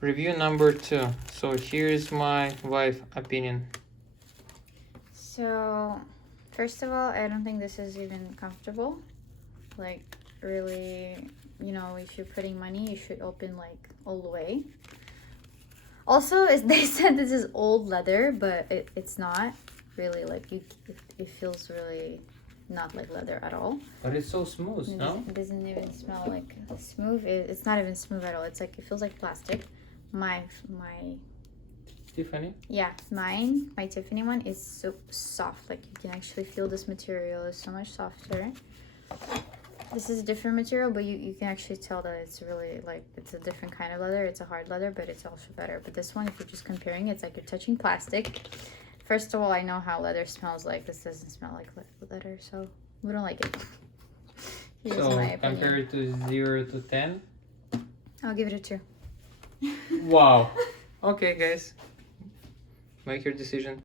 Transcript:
Review number 2. So here's my wife opinion. So, first of all, I don't think this is even comfortable. Like, really, you know, if you're putting money, you should open like all the way. Also, they said this is old leather, but it's not really. Like, it feels really not like leather at all. But it's so smooth, no? It doesn't even smell like smooth. It's not even smooth at all. It's like, it feels like plastic. My Tiffany? Yeah, my Tiffany one is so soft. Like, you can actually feel this material is so much softer. This is a different material, but you can actually tell that it's really like, it's a different kind of leather. It's a hard leather, but it's also better. But this one, if you're just comparing, it's like you're touching plastic. First of all, I know how leather smells like. This doesn't smell like leather, so we don't like it. Here's So my opinion. compared to 0 to 10? I'll give it a 2. Wow. Okay, guys. Make your decision.